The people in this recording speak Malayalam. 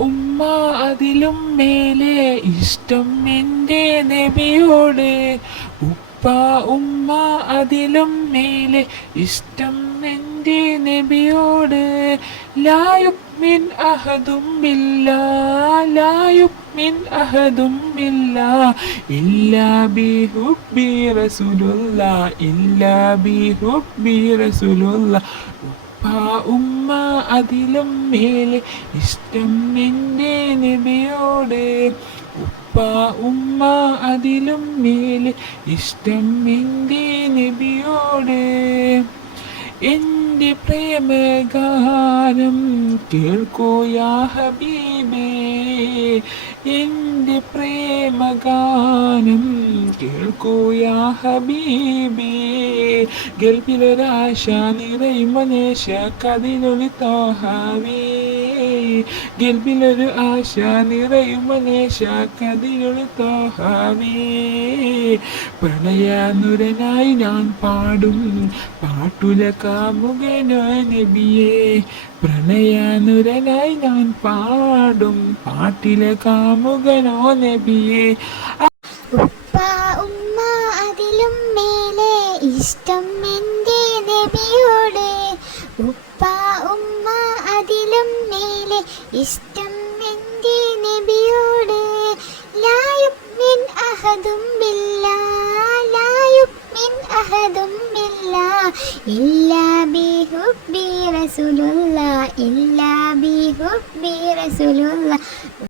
ഉമ്മ അതിലും മേലെ ഇഷ്ടം എന്റെ നബിയോട്. ഉപ്പ ഉമ്മ അതിലും മേലെ ഇഷ്ടം എന്റെ നബിയോട്. ലായുക്മിൻ അഹദും ബില്ലാ ലായുക്മിൻ അഹദും ബില്ലാ ഇല്ലാ റസുലുല്ല റസൂലുള്ള ബി ഹുബി റസൂലുള്ള. ഉപ്പ ഉമ്മ അതിലും മേലെ ഇഷ്ടം എന്റെ നബിയോട്. ഉപ്പ ഉമ്മ അതിലും മേലെ ഇഷ്ടം എന്റെ നബിയോട്. എന്റെ പ്രേമഗാനം കേൾക്കൂ യാ ഹബീബേ. എന്റെ പ്രേമഗാനം കേൾക്കൂ യാ ഹബീബേ. ഗൽബിലൊരാശ നിറയും മനേഷ കതിലൊളി തോഹാവേ. ഗൽബിലൊരു ആശ നിറയും മനേശ കതിലൊളി തോഹാവേ. പ്രണയാനുരനായി ഞാൻ പാടും പാട്ടുല കാമുകനോ നബിയേ. പ്രണയാനുരനായി ഞാൻ പാടും പാട്ടിലെ കാമുകനോ നബിയേ. ഇഷ്ടം എന്റെ നബിയോട് ഉപ്പ ഉമ്മ അതിലും മേലെ. ഇഷ്ടം എന്റെ നബിയോട് ലായുക്മിൻ അഹദും ബില്ലാ ലായുക്മിൻ അഹദും ബില്ലാ. ഇല്ലാ ബിഹുബ്ബി റസൂലുള്ള ഇല്ലാ ബിഹുബ്ബി റസൂലുള്ള.